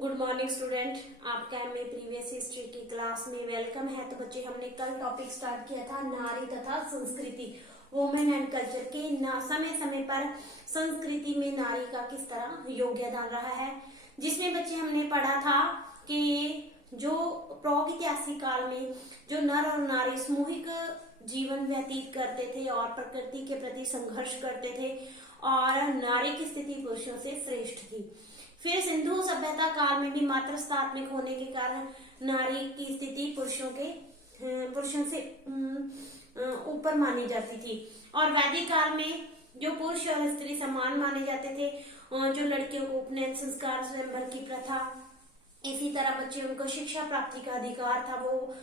Good morning student, आपका MA previous history की class में वेलकम है। तो बच्चे, हमने कल टॉपिक स्टार्ट किया था नारी तथा संस्कृति, वुमेन एंड कल्चर के समय समय पर संस्कृति में नारी का किस तरह योगदान रहा है, जिसमें बच्चे हमने पढ़ा था कि जो प्रागैतिहासिक काल में जो नर और नारी सामूहिक जीवन व्यतीत करते थे और प्रकृति के प्रति संघर्ष करते थे और नारी की स्थिति पुरुषों से श्रेष्ठ थी। फिर सिंधु सभ्यता काल में भी मात्र स्थात्मिक होने के कारण नारी की स्थिति पुरुषों से ऊपर मानी जाती थी और वैदिक काल में जो पुरुष और स्त्री समान माने जाते थे, जो लड़कियों को उपनयन संस्कार स्वयंवर की प्रथा, इसी तरह बच्चे उनको शिक्षा प्राप्ति का अधिकार था, वो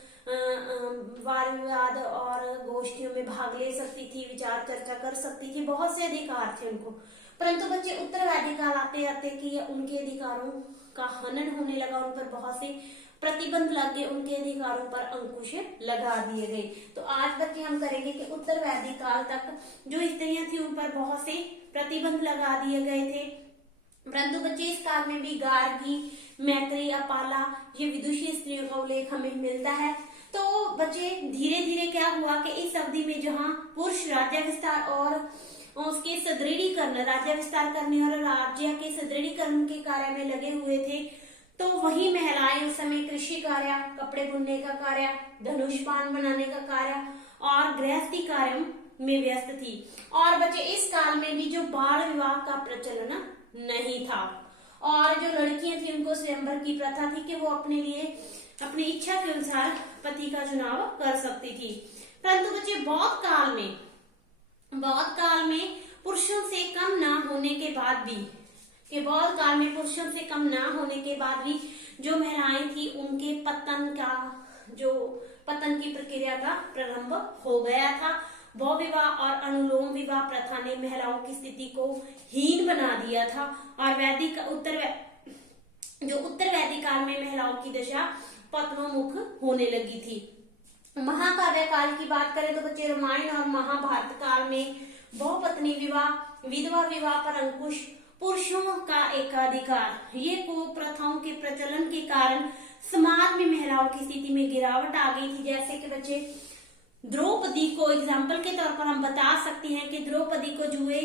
वाद विवाद और गोष्ठियों में भाग ले सकती थी, विचार चर्चा कर सकती थी, बहुत से अधिकार थे उनको। परंतु बच्चे उत्तर वैदिक काल आते आते कि उनके अधिकारों का हनन होने लगा, उन पर बहुत से प्रतिबंध लग गए, उनके अधिकारों पर अंकुश लगा दिए गए। तो आज बच्चे हम करेंगे कि उत्तर वैदिक काल तक जो स्त्रियां थी उन पर बहुत से प्रतिबंध लगा दिए गए थे। परंतु बच्चे इस काल में भी गार्गी, मैत्री, अपाला, ये विदुषी स्त्रियों का उल्लेख हमें मिलता है। तो बच्चे धीरे धीरे क्या हुआ कि इस अवधि में जहाँ पुरुष राज्य विस्तार और उसके सुदृढ़ीकरण, राज्य विस्तार करने और राज्य के सुदृढ़ीकरण के कार्य में लगे हुए थे, तो वही महिलाएं उस समय कृषि कार्य, कपड़े बुनने का कार्य, धनुष बाण बनाने का कार्य और गृहस्थी कार्य में व्यस्त थी। और बच्चे इस काल में भी जो बाल विवाह का प्रचलन नहीं था और जो लड़कियां थी उनको स्वयंवर की प्रथा थी कि वो अपने लिए अपनी इच्छा के अनुसार पति का चुनाव कर सकती थी। परंतु बच्चे बौद्ध काल में पुरुषों से कम ना होने के बाद भी जो महिलाएं थी उनके पतन की प्रक्रिया का प्रारंभ हो गया था। बहुविवाह और अनुलोम विवाह प्रथा ने महिलाओं की स्थिति को हीन बना दिया था और उत्तर वैदिक काल में महिलाओं की दशा पतनोन्मुख होने लगी थी। महाकाव्य काल की बात करें तो बच्चे रामायण और महाभारत काल में बहुपत्नी विवाह, विधवा विवाह पर अंकुश, पुरुषों का एकाधिकार, ये कुप्रथाओं के प्रचलन के कारण समाज में महिलाओं की स्थिति में गिरावट आ गई थी। जैसे कि बच्चे द्रौपदी को एग्जाम्पल के तौर पर हम बता सकते हैं कि द्रौपदी को जुए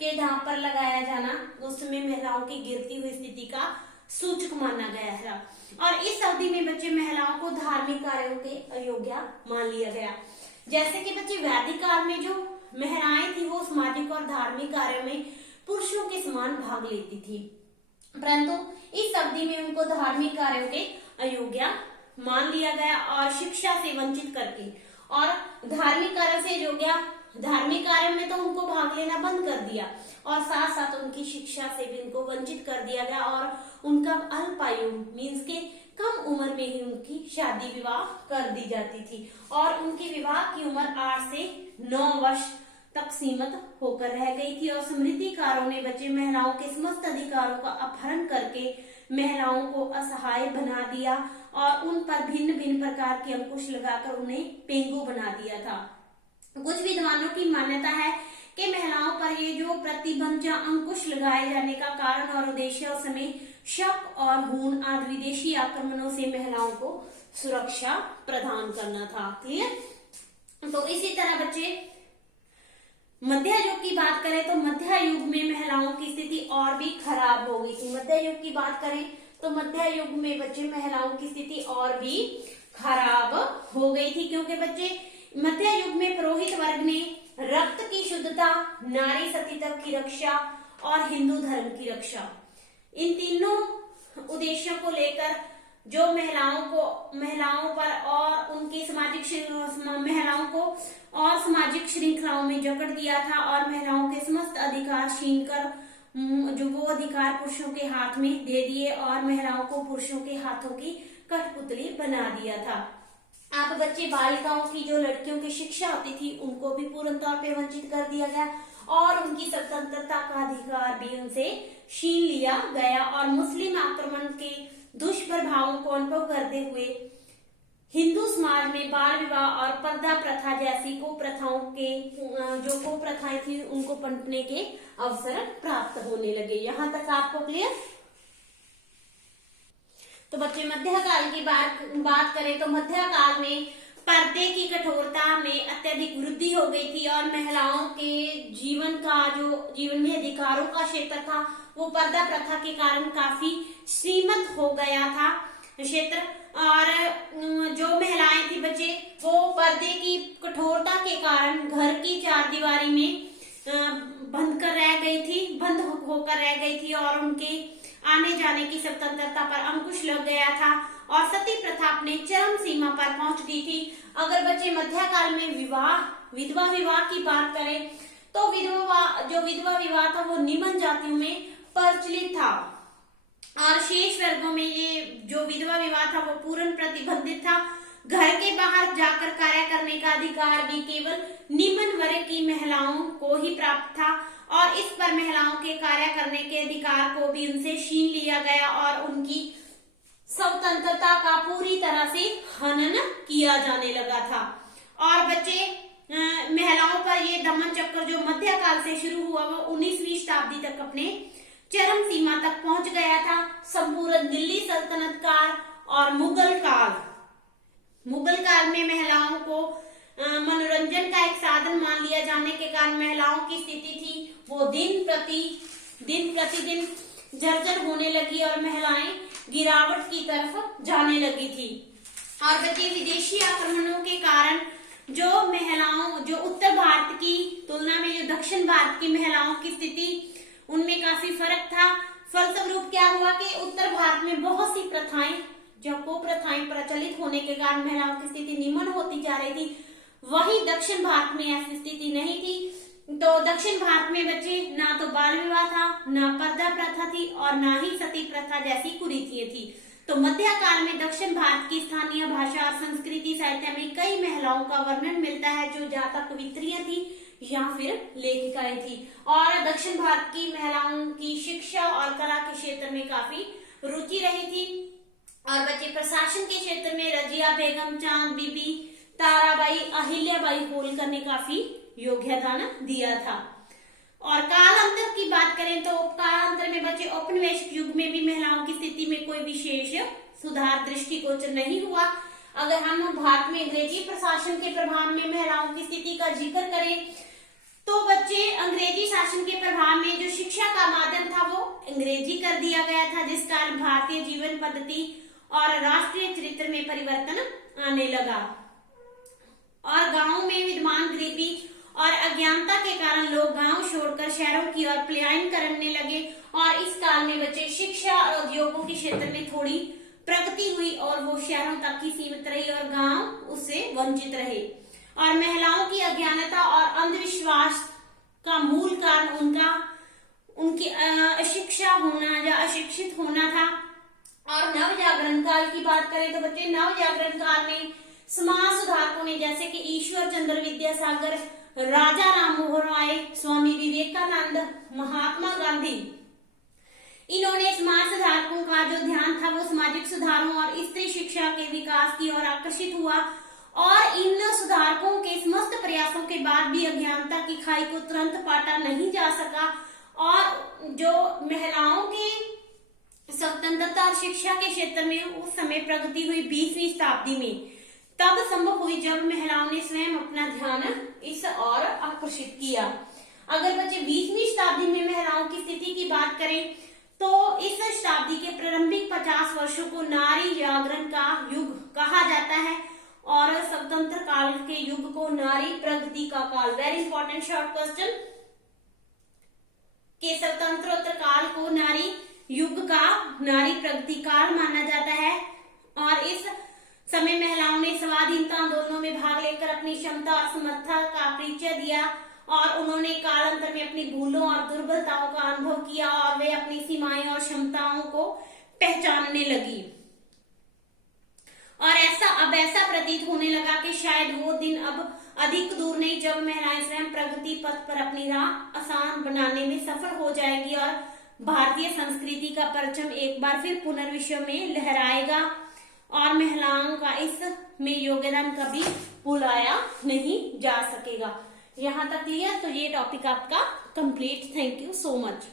के दांव पर लगाया जाना उस समय महिलाओं की गिरती हुई स्थिति का सूचक माना गया था। और इस अवधि में बच्चे महिलाओं को धार्मिक कार्यों के अयोग्य मान लिया गया। जैसे कि बच्चे वैदिक काल में जो महिलाएं थी वो सामाजिक और धार्मिक कार्यों में पुरुषों के समान भाग लेती थी, परंतु इस अवधि में उनको धार्मिक कार्यों के अयोग्य मान लिया गया और शिक्षा से वंचित करके और धार्मिक कार्य में तो उनको भाग लेना बंद कर दिया और साथ साथ उनकी शिक्षा से भी उनको वंचित कर दिया गया और उनका अल्पायु मीन्स के कम उम्र में ही उनकी शादी विवाह कर दी जाती थी और उनकी विवाह की उम्र 8 से 9 वर्ष तक सीमित होकर रह गई थी। और स्मृतिकारों ने बच्चे महिलाओं के समस्त अधिकारों का अपहरण करके महिलाओं को असहाय बना दिया और उन पर भिन्न भिन्न प्रकार के अंकुश लगाकर उन्हें पेंगु बना दिया था। कुछ विद्वानों की मान्यता है कि महिलाओं पर ये जो प्रतिबंध या अंकुश लगाए जाने का कारण और उद्देश्य उस समय शक और हून आदि विदेशी आक्रमणों से महिलाओं को सुरक्षा प्रदान करना था। क्लियर? तो इसी तरह बच्चे मध्य युग की बात करें तो मध्य युग में महिलाओं की स्थिति और भी खराब हो गई थी। मध्य युग की बात करें तो मध्य युग में बच्चे महिलाओं की स्थिति और भी खराब हो गई थी, क्योंकि बच्चे मध्य युग में पुरोहित वर्ग ने रक्त की शुद्धता, नारी सतीत्व की रक्षा और हिंदू धर्म की रक्षा, इन तीनों उद्देश्यों को लेकर जो महिलाओं पर और उनकी महिलाओं को और सामाजिक श्रृंखलाओं में जकड़ दिया था और महिलाओं के समस्त अधिकार छीन कर जो वो अधिकार पुरुषों के हाथ में दे दिए और महिलाओं को पुरुषों के हाथों की कठपुतली बना दिया था। अब बच्चे बालिकाओं की जो लड़कियों की शिक्षा होती थी उनको भी पूर्ण तौर पे वंचित कर दिया गया और उनकी स्वतंत्रता का अधिकार भी उनसे छीन लिया गया और मुस्लिम आक्रमण के दुष्प्रभावों को अनुभव करते हुए हिंदू समाज में बाल विवाह और पर्दा प्रथा जैसी कुप्रथाएं थी उनको पनपने के अवसर प्राप्त होने लगे। यहाँ तक आपको क्लियर? तो बच्चे मध्यकाल की बात करें तो मध्यकाल में पर्दे की कठोरता में अत्यधिक वृद्धि हो गई थी और महिलाओं के जीवन में अधिकारों का क्षेत्र था वो पर्दा प्रथा के कारण काफी सीमित हो गया था क्षेत्र। और जो महिलाएं थी बच्चे वो पर्दे की कठोरता के कारण घर की चारदीवारी में बंद होकर रह गई थी और उनके आने जाने की स्वतंत्रता पर अंकुश लग गया था और सती प्रथा अपने चरम सीमा पर पहुंच गई थी। अगर बच्चे मध्यकाल में विधवा विवाह की बात करें तो विधवा विवाह था वो निम्न जातियों में प्रचलित था और शेष वर्गों में ये जो विधवा विवाह था वो पूर्ण प्रतिबंधित था। घर के बाहर जाकर कार्य करने का अधिकार भी केवल निम्न वर्ग की महिलाओं को ही प्राप्त था और इस पर महिलाओं के कार्य करने के अधिकार को भी उनसे छीन लिया गया और उनकी स्वतंत्रता का पूरी तरह से हनन किया जाने लगा था। और बच्चे महिलाओं पर ये दमन चक्र जो मध्यकाल से शुरू हुआ वो 19वीं शताब्दी तक अपने चरम सीमा तक पहुंच गया था। संपूर्ण दिल्ली सल्तनत काल और मुगल काल में महिलाओं को मनोरंजन का एक साधन मान लिया जाने के कारण महिलाओं की स्थिति थी वो दिन प्रतिदिन जर्जर होने लगी और महिलाएं गिरावट की तरफ जाने लगी थी। और बच्चे विदेशी आक्रमणों के कारण जो उत्तर भारत की तुलना में जो दक्षिण भारत की महिलाओं की स्थिति उनमें काफी फर्क था। फलस्वरूप क्या हुआ कि उत्तर भारत में बहुत सी कुप्रथाएं प्रचलित होने के कारण महिलाओं की स्थिति निम्न होती जा रही थी, वहीं दक्षिण भारत में ऐसी स्थिति नहीं थी। तो दक्षिण भारत में बच्चे ना तो बाल विवाह था, ना पर्दा प्रथा थी और ना ही सती प्रथा जैसी कुरीतियां थी। तो मध्यकाल में दक्षिण भारत की स्थानीय भाषा और संस्कृति साहित्य में कई महिलाओं का वर्णन मिलता है जो जातक कवित्रियां थी या फिर लेखिकाएं थी और दक्षिण भारत की महिलाओं की शिक्षा और कला के क्षेत्र में काफी रुचि रही थी। और बच्चे प्रशासन के क्षेत्र में रजिया बेगम, चांद बीबी, ताराबाई, अहिल्याबाई होलकर ने काफी योगदान दिया था। और कालांतर की बात करें तो कालांतर में बच्चे औपनिवेशिक युग में भी महिलाओं की स्थिति में कोई विशेष सुधार दृष्टिगोचर नहीं हुआ। अगर हम भारत में अंग्रेजी प्रशासन के प्रभाव में महिलाओं की स्थिति का जिक्र करें तो बच्चे अंग्रेजी शासन के प्रभाव में जो शिक्षा का माध्यम था वो अंग्रेजी कर दिया गया था, जिस कारण भारतीय जीवन पद्धति और राष्ट्रीय चरित्र में परिवर्तन आने लगा और गांवों में विद्यमान गरीबी और अज्ञानता के कारण लोग गांव छोड़कर शहरों की ओर पलायन करने लगे और इस काल में बच्चे शिक्षा और उद्योगों के क्षेत्र में थोड़ी प्रगति हुई और वो शहरों तक ही सीमित रही और गांव उससे वंचित रहे। और महिलाओं की अज्ञानता और अंधविश्वास का मूल कारण उनकी अशिक्षा होना या अशिक्षित होना था। और नवजागरण काल की बात करें तो बच्चे नवजागरण काल में समाज सुधारकों ने जैसे कि ईश्वर चंद्र विद्यासागर, राजा राममोहन राय, स्वामी विवेकानंद, महात्मा गांधी, इन्होंने समाज सुधारकों का जो ध्यान था वो सामाजिक सुधारों और स्त्री शिक्षा के विकास की ओर आकर्षित हुआ और इन सुधारकों के समस्त प्रयासों के बाद भी अज्ञानता की खाई को तुरंत पाटा नहीं जा सका और जो महिलाओं के स्वतंत्रता और शिक्षा के क्षेत्र में उस समय प्रगति हुई 20वीं शताब्दी में तब संभव हुई जब महिलाओं ने स्वयं अपना ध्यान इस ओर आकर्षित किया। अगर बच्चे 20वीं शताब्दी में महिलाओं की स्थिति की बात करें तो इस शताब्दी के प्रारंभिक 50 वर्षों को नारी जागरण का युग कहा जाता है और स्वतंत्र काल के युग को नारी प्रगति का काल, वेरी इंपॉर्टेंट शॉर्ट क्वेश्चन, के स्वतंत्रोत्तर काल को नारी युग का नारी प्रगति काल माना जाता है। और इस समय महिलाओं ने स्वाधीनता आंदोलनों में भाग लेकर अपनी क्षमता और समर्था का परिचय दिया और उन्होंने कालांतर में अपनी भूलों और दुर्बलताओं का अनुभव किया और वे अपनी सीमाएं और क्षमताओं को पहचानने लगी। और ऐसा प्रतीत होने लगा कि शायद वो दिन अब अधिक दूर नहीं जब महिलाएं स्वयं प्रगति पथ पर अपनी राह आसान बनाने में सफल हो जाएगी और भारतीय संस्कृति का परचम एक बार फिर पुनर्विश्व में लहराएगा और महिलाओं का इसमें योगदान कभी भुलाया नहीं जा सकेगा। यहाँ तक क्लियर? तो ये टॉपिक आपका complete. Thank you so much.